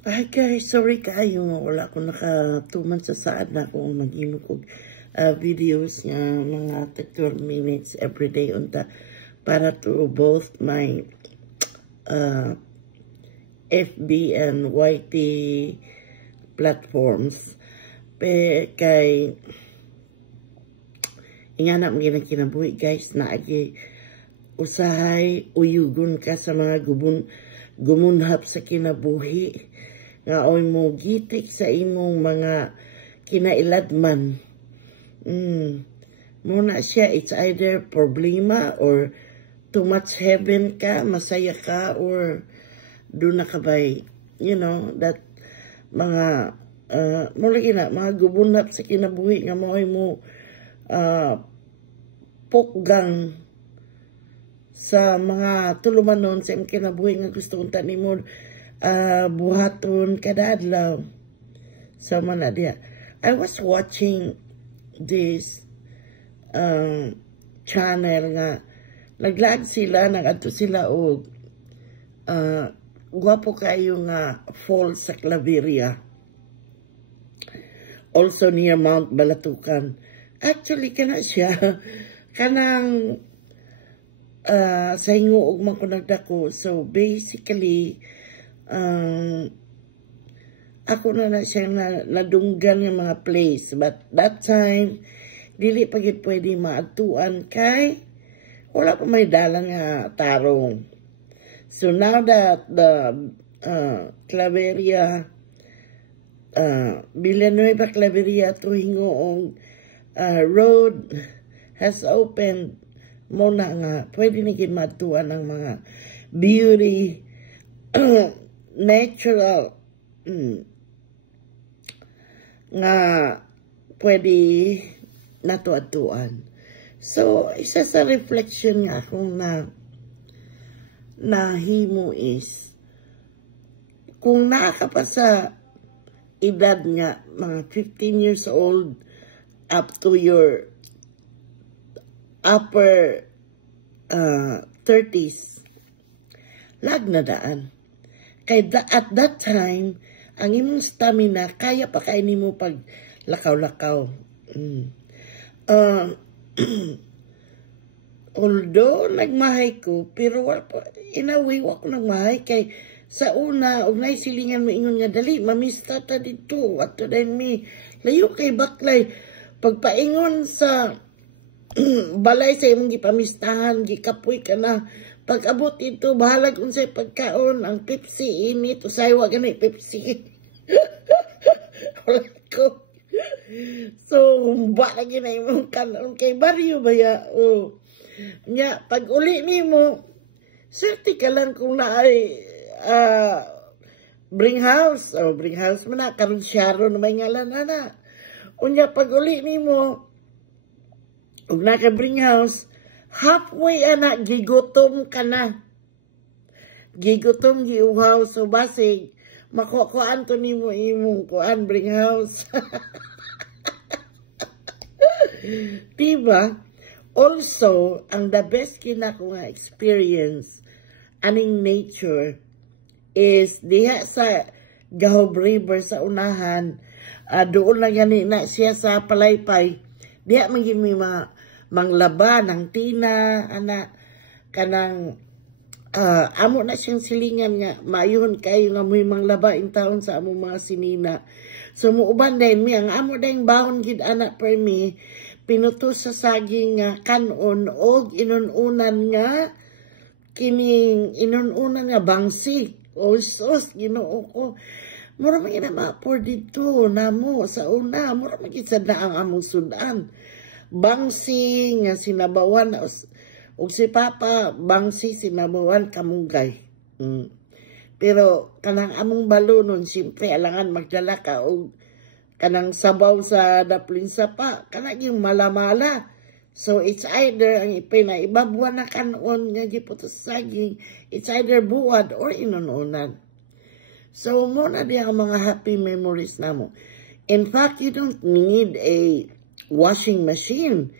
Ay guys, sorry kayo. Wala ko nakatuman sa saad na akong mag-inog og videos nga mga 12 minutes everyday unta para to both my FB and YT platforms. Kay ingana mga kinabuhi guys na agi usahay uyugon ka sa mga gumunhap sa kinabuhi nga oy mo gitik sa imong mga kinailadman. Muna siya, it's either problema or too much heaven ka, masaya ka, or doon na ka ba'y, you know, that mga mula na, mga gubunap sa kinabuhi nga mo ay mo pokgang sa mga tulumanon sa imong kinabuhi nga gusto kong tanin mo buhaton kada adlaw. So man dia. I was watching this channel nga naglag sila, nagadto sila og guwapo kayo nga falls sa Claveria. Also near Mount Balatucan. Actually kana siya kanang sa hinguog man ko nagdako. So basically ako na siya nadunggan ng mga place. But that time, dili pagit pwede maatuan kay wala pa may dalang nga tarong. So now that the Claveria, Villanueva Claveria to hingoong road has opened, muna nga, pwede naging matuan ng mga beauty, natural, nga pwede natuatuan. So, isa sa reflection nga kung nahimo is, kung naka pa sa edad nga, mga 15 years old, up to your upper 30s, lag na daan. Kay at that time, ang imong stamina, kaya pa kainin mo pag lakaw-lakaw. Although, nagmahay ko, pero inawiwa ko nagmahay. Kay sa una, og naisilingan mo ingon nga, dali, mamista ta dito. What to then me? Layo kay baklay. Pagpaingon sa balay sa imong gipamistahan, gikapoy ka na. Pag-abot ito, bahalag unsay pagkaon, ang Pepsi init, usay wa ganay Pepsi. Wala ko. So, humba lagi na imong kanon kay baryo baya. Oh. Nya, pag uli ni mo, swerte ka lang kung naay bring house. Oh, bring house mo na, karon Sharon na may ngalan na. Unya, pag uli ni mo, ug naka-bring house, halfway anak, gigutom ka na. Gigutom, giuhaw. So, basig, makukuan to ni mo imong kuan, bring house. Diba? Also, ang the best kina ko nga experience, aning nature, is diha sa Gahob River sa unahan, doon lang yan na siya sa Palaypay. Diha maging may mga manglaba ng tina, anak, kanang, amo na siyang silingan nga, maayun kayo nga may manglaba in taon sa among mga sinina. So, muuban din mi, ang amo dahing bahon gid anak per mi, pinutos sa saging nga kanon, og inununan nga, kining inununan nga bangsi, o sos, ginoo ko. Mura maging na ma-pour dito, namo, sa una, mura maging sa na ang among sudan. Bangsi nga sinabawan o si Papa bangsi sinabawan kamunggay. Pero kanang among balunon siyempre alangan magdala ka og kanang sabaw sa daplin sa pa kanang yung malamala. So it's either ang ipinaibabuan na kanon nga giputos saging, it's either buwad or inununan. So muna diya ang mga happy memories namo. In fact, you don't need a washing machine.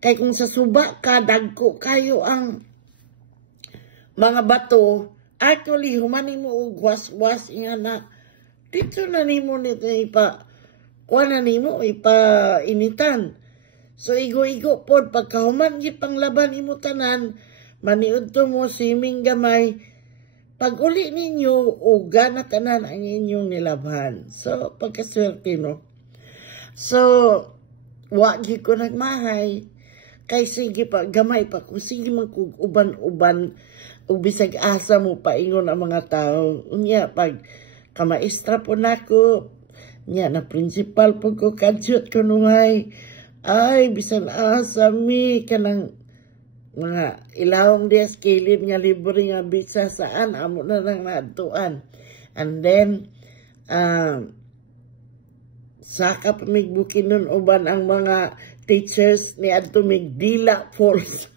Kay kung sa suba ka, dagko kayo ang mga bato, actually, humani mo og was-was nga na dito na nimo nito kuha na nimo, initan. So, igo-igo po, pagkahuman, panglaban imo tanan, maniud to mo, swimming gamay, pag uli ninyo, uga na tanan ang inyong nilabhan. So, pagkaswerte, no? So, wagi ko nagmahay, kay sige pa, gamay pa, kung sige man kung uban-uban, o bisag asa mo paingon ang mga tao. Unya, pag kamaestra po nako, nya na principal po ko, kadyot ko nuhay, ay, bisan asa mi, kanang mga ilawang dias kilid nga libre nga bisa saan, amo na lang naadtuan. And then, saka pamigbukin nun uban ang mga teachers ni adto Dila Falls.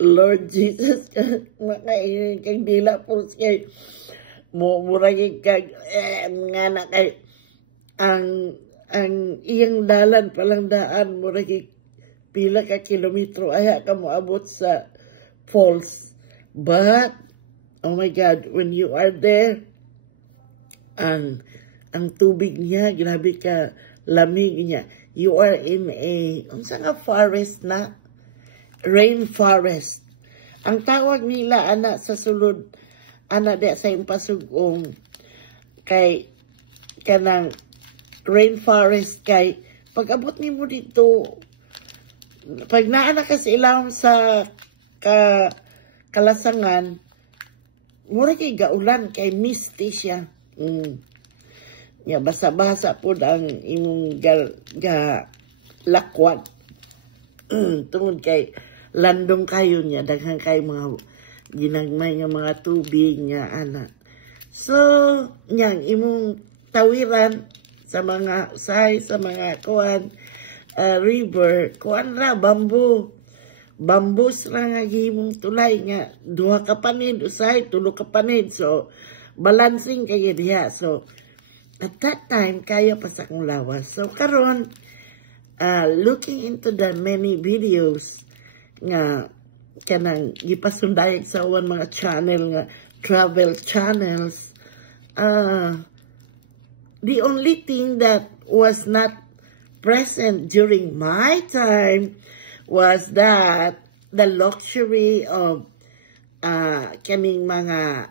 Lord Jesus, makainin kang Dila Falls kay muragig kag nga na kay ang iyang dalan palang daan muragig pila ka kilometro aya ka moabot sa falls. But oh my God, when you are there, ang tubig niya grabe ka lamig niya. You are in a unsa nga forest na rainforest. Ang tawag nila ana sa sulod ana di sa impasugong kay kanang rainforest kay pag-abot nimo dito pag naana ka sa ilawom sa kalasangan mura kay gaulan kay misty siya. Ya basa-basa po ang imong lakwat. Tungod kay landong kayo niya daghang kay mga ginagmay nga mga tubig nga ana. So, nyang imong tawiran sa mga usahay, sa mga river, ra, bambus ra nga gihimong tulay nga, duha ka panid, usahay, tulo ka panid. So, balancing kayo diha. So, at that time, kaya pa sa kong lawas. So, karon looking into the many videos nga kanang gipasundayag sa uwan mga channel nga travel channels, the only thing that was not present during my time was that the luxury of kaming mga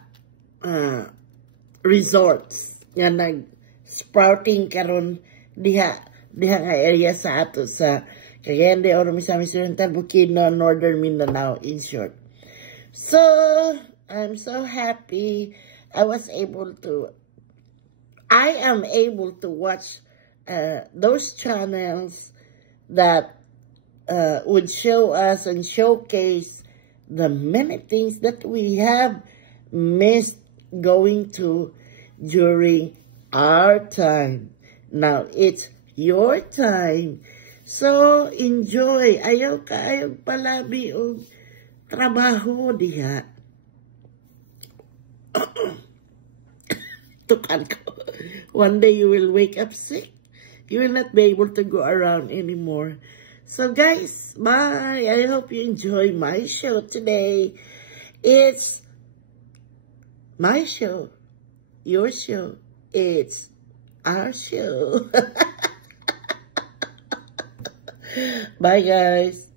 resorts nga nag-sprouting karon diha nga area sa ato sa Cagayan de Oro, Misamis Oriental, Bukidnon, Northern Mindanao, in short. So, I'm so happy I am able to watch those channels that would show us and showcase the many things that we have missed going to during our time. Now, it's your time. So, enjoy. Ayaw palabi o trabaho diha. Tukan ko. One day you will wake up sick. You will not be able to go around anymore. So, guys, bye. I hope you enjoy my show today. It's my show. Your show. It's our show. Bye, guys.